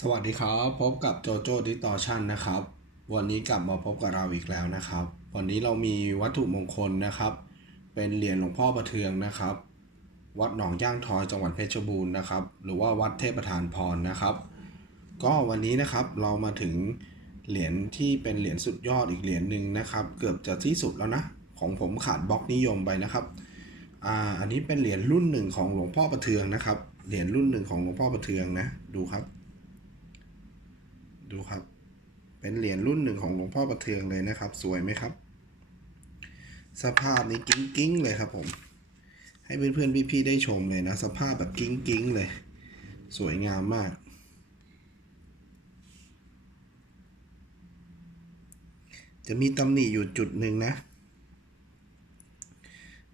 สวัสดีครับ พบกับโจโจ้ดิตอชันนะครับ วันนี้กลับมาพบกับเราอีกแล้วนะครับ วันนี้เรามีวัตถุมงคลนะครับ เป็นเหรียญหลวงพ่อประเทืองนะครับ วัดหนองย่างทอยจังหวัดเพชรบูรณ์นะครับ หรือว่าวัดเทพประธานพรนะครับ ก็วันนี้นะครับเรามาถึงเหรียญที่เป็นเหรียญสุดยอดอีกเหรียญหนึ่งนะครับ เกือบจะที่สุดแล้วนะ ของผมขาดบล็อกนิยมไปนะครับอ่าอันนี้เป็นเหรียญรุ่นหนึ่งของหลวงพ่อประเทืองนะครับ เหรียญรุ่นหนึ่งของหลวงพ่อประเทืองนะ ดูครับ ดูครับ เป็นเหรียญรุ่นหนึ่งของหลวงพ่อประเทืองเลยนะครับ สวยไหมครับ สภาพนี้กิ้งกิ้งเลยครับผม ให้เพื่อนๆพี่ๆได้ชมเลยนะ สภาพแบบกิ้งกิ้งเลย สวยงามมากจะมีตำหนิอยู่จุดหนึ่งนะ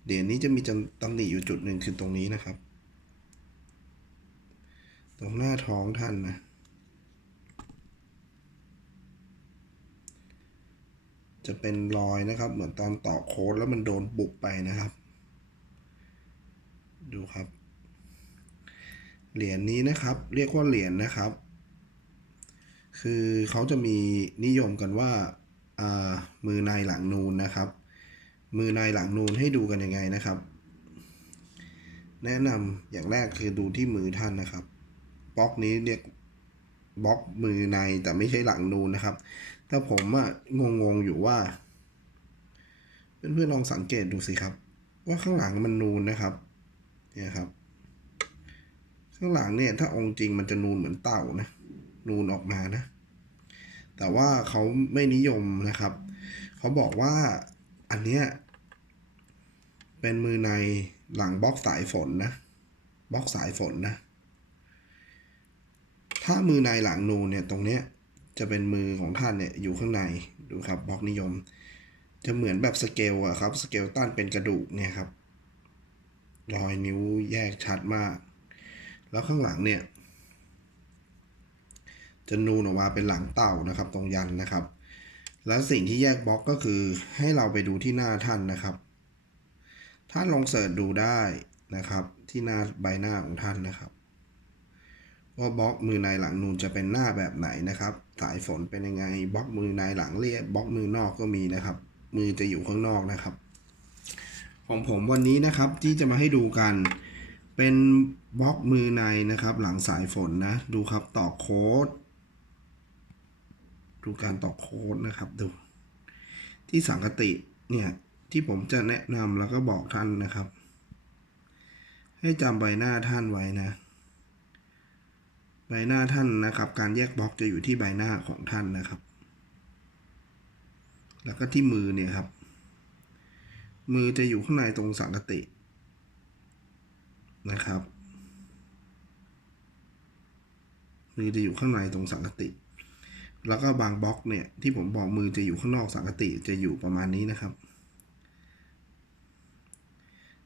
เหรียญนี้จะมีตำหนิอยู่จุดหนึ่งคือตรงนี้นะครับ ตรงหน้าท้องท่านนะ จะเป็นรอยนะครับ เหมือนตอนต่อโค้ดแล้วมันโดนบุกไปนะครับ ดูครับ เหรียญนี้นะครับ เรียกว่าเหรียญนะครับ คือเขาจะมีนิยมกันว่าามือนายหลังนูนนะครับ มือนายหลังนูนให้ดูกันยังไงนะครับ แนะนำอย่างแรกคือดูที่มือท่านนะครับบล็อกนี้เรียก บล็อกมือในแต่ไม่ใช่หลังนูนนะครับ แต่ผมอะงงงๆอยู่ว่า เพื่อนๆลองสังเกตดูสิครับ ว่าข้างหลังมันนูนนะครับเนี่ยครับ ข้างหลังเนี่ยถ้าองค์จริงมันจะนูนเหมือนเต่านะ นูนออกมานะ แต่ว่าเขาไม่นิยมนะครับ เขาบอกว่าอันเนี้ยเป็นมือในหลังบล็อกสายฝนนะบล็อกสายฝนนะ ถ้ามือในหลังนูนเนี่ยตรงเนี้ยจะเป็นมือของท่านเนี่ยอยู่ข้างในดูครับบล็อกนิยม จะเหมือนแบบสเกลอะครับสเกลตันเป็นกระดูกเนี่ยครับรอยนิ้วแยกชัดมาก แล้วข้างหลังเนี่ย จะนูนออกมาเป็นหลังเต่านะครับ ตรงยันนะครับ แล้วสิ่งที่แยกบล็อกก็คือให้เราไปดูที่หน้าท่านนะครับ ท่านลองเสิร์ชดูได้นะครับ ที่หน้าใบหน้าของท่านนะครับ ว่าบล็อกมือในหลังนูนจะเป็นหน้าแบบไหนนะครับ สายฝนเป็นยังไงบล็อกมือในหลังเรียบบล็อกมือนอกก็มีนะครับ มือจะอยู่ข้างนอกนะครับ ของผมวันนี้นะครับที่จะมาให้ดูกัน เป็นบล็อกมือในนะครับ หลังสายฝนนะดูครับต่อโค้ดดูการต่อโค้ดนะครับดู ที่สังกติเนี่ยที่ผมจะแนะนำแล้วก็บอกท่านนะครับ ให้จำใบหน้าท่านไว้นะ บหน้าท่านนะครับ การแยกบล็อกจะอยู่ที่ใบหน้าของท่านนะครับ แล้วก็ที่มือเนี่ยครับ มือจะอยู่ข้างในตรงสังกตินะครับ มือจะอยู่ข้างในตรงสังกติ แล้วก็บางบล็อกเนี่ยที่ผมบอกมือจะอยู่ข้างนอกสังกติจะอยู่ประมาณนี้นะครับ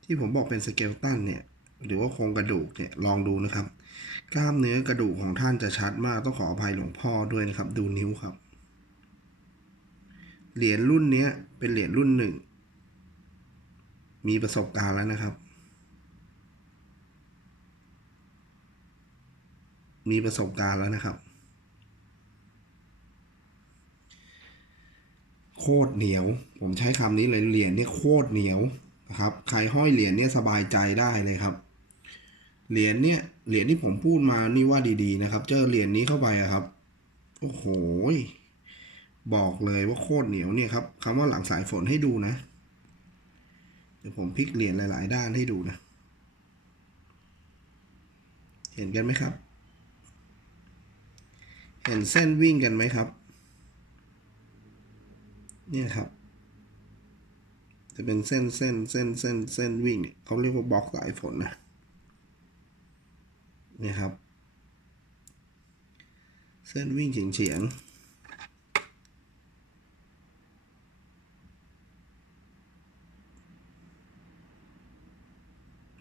ที่ผมบอกเป็นสเกลตันเนี่ย หรือว่าโครงกระดูกเนี่ยลองดูนะครับ กล้ามเนื้อกระดูกของท่านจะชัดมากต้องขออภัยหลวงพ่อด้วยนะครับ ดูนิ้วครับ เหรียญรุ่นเนี้ยเป็นเหรียญรุ่นหนึ่ง มีประสบการณ์แล้วนะครับ มีประสบการณ์แล้วนะครับ โคตรเหนียว ผมใช้คำนี้เลยเหรียญเนี่ยโคตรเหนียวนะครับ ใครห้อยเหรียญเนี่ยสบายใจได้เลยครับ เหรียญเนี่ยเหรียญที่ผมพูดมานี่ว่าดีๆนะครับ เจอเหรียญนี้เข้าไปอะครับ โอ้โหบอกเลยว่าโคตรเหนียวเนี่ยครับคำว่าหลังสายฝนให้ดูนะ เดี๋ยวผมพลิกเหรียญหลาย ๆ ด้านให้ดูนะ เห็นกันไหมครับ เห็นเส้นวิ่งกันไหมครับ เนี่ยครับ จะเป็นเส้นเส้นเส้นเส้นเส้นวิ่งเขาเรียกว่าบล็อกสายฝนนะ นี่ยครับ เส้นวิ่งเฉียงเฉียง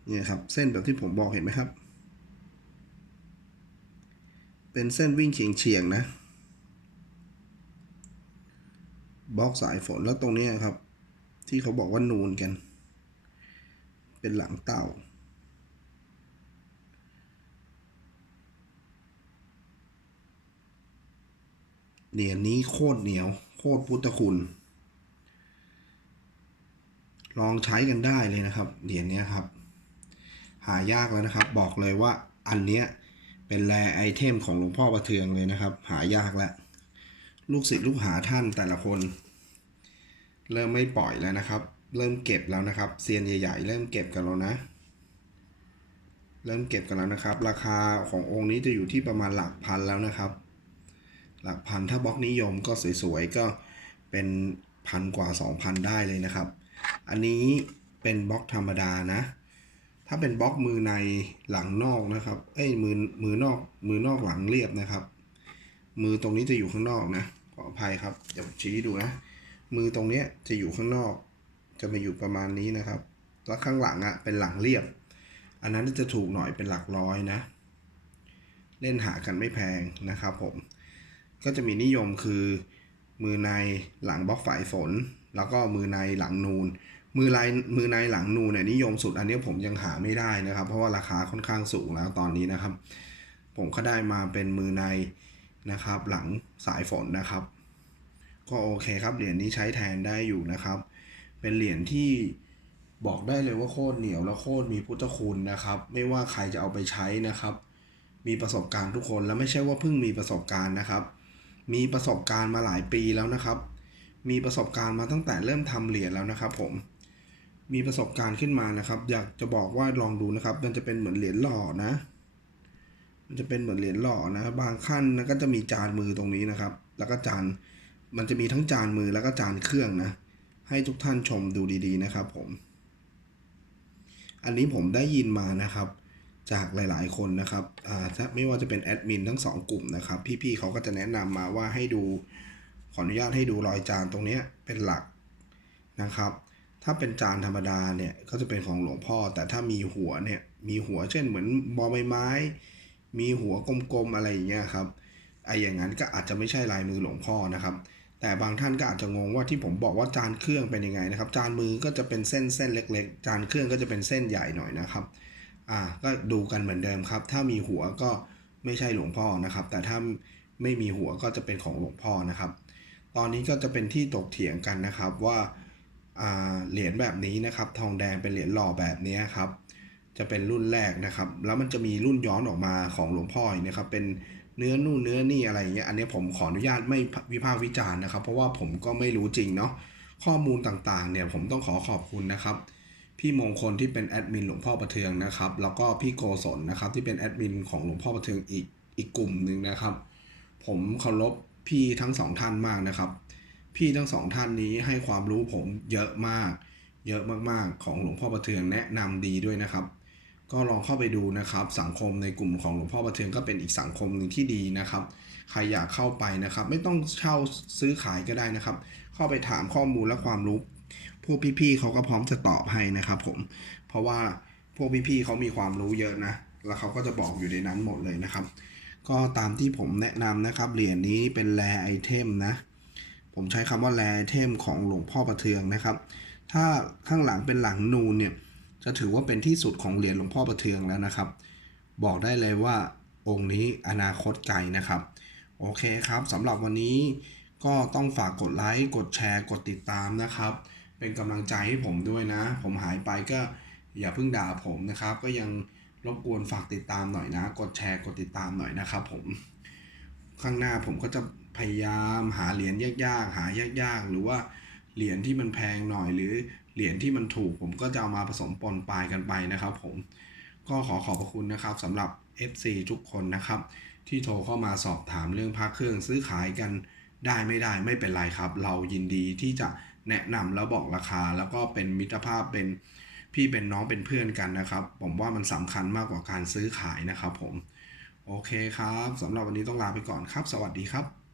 เนี่ยครับ เส้นแบบที่ผมบอกเห็นไหมครับ เป็นเส้นวิ่งเฉียงเฉียงๆนะบล็อกสายฝนแล้วตรงนี้ครับ ที่เขาบอกว่านูนกัน เป็นหลังเต่า เหรียญนี้โคตรเหนียว โคตรพุทธคุณ ลองใช้กันได้เลยนะครับ เหรียญนี้ครับ หายากแล้วนะครับ บอกเลยว่าอันเนี้ยเป็นแรไอเทมของหลวงพ่อประเทืองเลยนะครับ หายากแล้ว ลูกศิษย์ลูกหาท่านแต่ละคน เริ่มไม่ปล่อยแล้วนะครับ เริ่มเก็บแล้วนะครับเซียนใหญ่ๆ เริ่มเก็บกันแล้วนะ เริ่มเก็บกันแล้วนะครับ ราคาขององค์นี้จะอยู่ที่ประมาณหลักพันแล้วนะครับ หลักพันถ้าบล็อกนิยมก็สวยๆก็เป็นพันกว่า 2,000 ได้เลยนะครับ อันนี้เป็นบล็อกธรรมดานะ ถ้าเป็นบล็อกมือในหลังนอกนะครับ เอ้ยมือมือนอกมือนอกหลังเรียบนะครับ มือตรงนี้จะอยู่ข้างนอกนะขออภัยครับเดี๋ยวชี้ดูนะ มือตรงนี้จะอยู่ข้างนอก จะมาอยู่ประมาณนี้นะครับ แล้วข้างหลังอะ่ะเป็นหลังเรียบ อันนั้นจะถูกหน่อยเป็นหลักร้อยนะ เล่นหากันไม่แพงนะครับผม ก็จะมีนิยมคือ มือในหลังบล็อกฝายฝน แล้วก็มือในหลังนูน มือลายมือในหลังนูนเนี่ยนิยมสุดอันนี้ผมยังหาไม่ได้นะครับ เพราะว่าราคาค่อนข้างสูงแล้วตอนนี้นะครับ ผมก็ได้มาเป็นมือในนะครับ หลังสายฝนนะครับ ก็โอเคครับเหรียญนี้ใช้แทนได้อยู่นะครับ เป็นเหรียญที่บอกได้เลยว่าโคตรเหนียวและโคตรมีพุทธคุณนะครับ ไม่ว่าใครจะเอาไปใช้นะครับ มีประสบการณ์ทุกคนแล้วไม่ใช่ว่าเพิ่งมีประสบการณ์นะครับ มีประสบการณ์มาหลายปีแล้วนะครับ มีประสบการณ์มาตั้งแต่เริ่มทำเหรียญแล้วนะครับ ผม มีประสบการณ์ขึ้นมานะครับ อยากจะบอกว่าลองดูนะครับ มันจะเป็นเหมือนเหรียญหล่อนะ มันจะเป็นเหมือนเหรียญหล่อนะ บางขั้นนะก็จะมีจานมือตรงนี้นะครับ แล้วก็จาน มันจะมีทั้งจานมือแล้วก็จานเครื่องนะ ให้ทุกท่านชมดูดีๆนะครับ ผม อันนี้ผมได้ยินมานะครับ จากหลาย ๆ คนนะครับอ่าถ้าไม่ว่าจะเป็นแอดมินทั้งสองกลุ่มนะครับ พี่ ๆเขาก็จะแนะนำมาว่าให้ดู ขออนุญาตให้ดูรอยจานตรงนี้เป็นหลักนะครับ ถ้าเป็นจานธรรมดาเนี่ยก็จะเป็นของหลวงพ่อ แต่ถ้ามีหัวเนี่ย มีหัวเช่นเหมือนบอใบไม้ มีหัวกลม ๆ อะไรอย่างเงี้ยครับไอ้อย่างนั้นก็อาจจะไม่ใช่ลายมือหลวงพ่อนะครับ แต่บางท่านก็อาจจะงงว่าที่ผมบอกว่าจานเครื่องเป็นยังไงนะครับ จานมือก็จะเป็นเส้นเส้นเล็ก ๆ จานเครื่องก็จะเป็นเส้นใหญ่หน่อยนะครับ อ่าก็ดูกันเหมือนเดิมครับ ถ้ามีหัวก็ไม่ใช่หลวงพ่อนะครับ แต่ถ้าไม่มีหัวก็จะเป็นของหลวงพ่อนะครับ ตอนนี้ก็จะเป็นที่ตกเถียงกันนะครับว่าอ่าเหรียญแบบนี้นะครับ ทองแดงเป็นเหรียญหล่อแบบนี้ครับ จะเป็นรุ่นแรกนะครับ แล้วมันจะมีรุ่นย้อนออกมาของหลวงพ่ออีกนะครับ เป็นเนื้อนู่นเนื้อนี่อะไรอย่างเงี้ย อันนี้ผมขออนุญาตไม่วิพากษ์วิจารณ์นะครับ เพราะว่าผมก็ไม่รู้จริงเนาะ ข้อมูลต่างๆเนี่ยผมต้องขอขอบคุณนะครับ พี่มงคลที่เป็นแอดมินหลวงพ่อประเทืองนะครับ แล้วก็พี่โกศลนะครับ ที่เป็นแอดมินของหลวงพ่อประเทืองอีกอีกกลุ่มหนึ่งนะครับ ผมเคารพพี่ทั้งสองท่านมากนะครับ พี่ทั้งสองท่านนี้ให้ความรู้ผมเยอะมาก เยอะมากๆของหลวงพ่อประเทืองแนะนำดีด้วยนะครับ ก็ลองเข้าไปดูนะครับ สังคมในกลุ่มของหลวงพ่อประเทืองก็เป็นอีกสังคมหนึ่งที่ดีนะครับใครอยากเข้าไปนะครับ ไม่ต้องเช่าซื้อขายก็ได้นะครับ เข้าไปถามข้อมูลและความรู้ พวกพี่ๆเขาก็พร้อมจะตอบให้นะครับผม เพราะว่าพวกพี่ๆเขามีความรู้เยอะนะ แล้วเขาก็จะบอกอยู่ในนั้นหมดเลยนะครับ ก็ตามที่ผมแนะนำนะครับ เหรียญนี้เป็นแรไอเทมนะ ผมใช้คำว่าแรไอเทมของหลวงพ่อประเทืองนะครับ ถ้าข้างหลังเป็นหลังนูนเนี่ย จะถือว่าเป็นที่สุดของเหรียญหลวงพ่อประเทืองแล้วนะครับ บอกได้เลยว่าองค์นี้อนาคตไกลนะครับ โอเคครับสำหรับวันนี้ก็ต้องฝากกดไลค์ กดแชร์ กดติดตามนะครับ เป็นกำลังใจให้ผมด้วยนะ ผมหายไปก็อย่าเพิ่งด่าผมนะครับ ก็ยังรบกวนฝากติดตามหน่อยนะ กดแชร์กดติดตามหน่อยนะครับผมข้างหน้าผมก็จะพยายามหาเหรียญยากๆ หายากๆ หรือว่าเหรียญที่มันแพงหน่อยหรือเหรียญที่มันถูก ผมก็จะเอามาผสมปนปลายกันไปนะครับ ผมก็ขอขอบพระคุณนะครับสำหรับ FC ทุกคนนะครับ ที่โทรเข้ามาสอบถามเรื่องพักเครื่องซื้อขายกันได้ไม่ได้ไม่เป็นไรครับ เรายินดีที่จะ แนะนำแล้วบอกราคาแล้วก็เป็นมิตรภาพเป็นพี่เป็นน้องเป็นเพื่อนกันนะครับ ผมว่ามันสำคัญมากกว่าการซื้อขายนะครับผม โอเคครับสำหรับวันนี้ต้องลาไปก่อนครับ สวัสดีครับ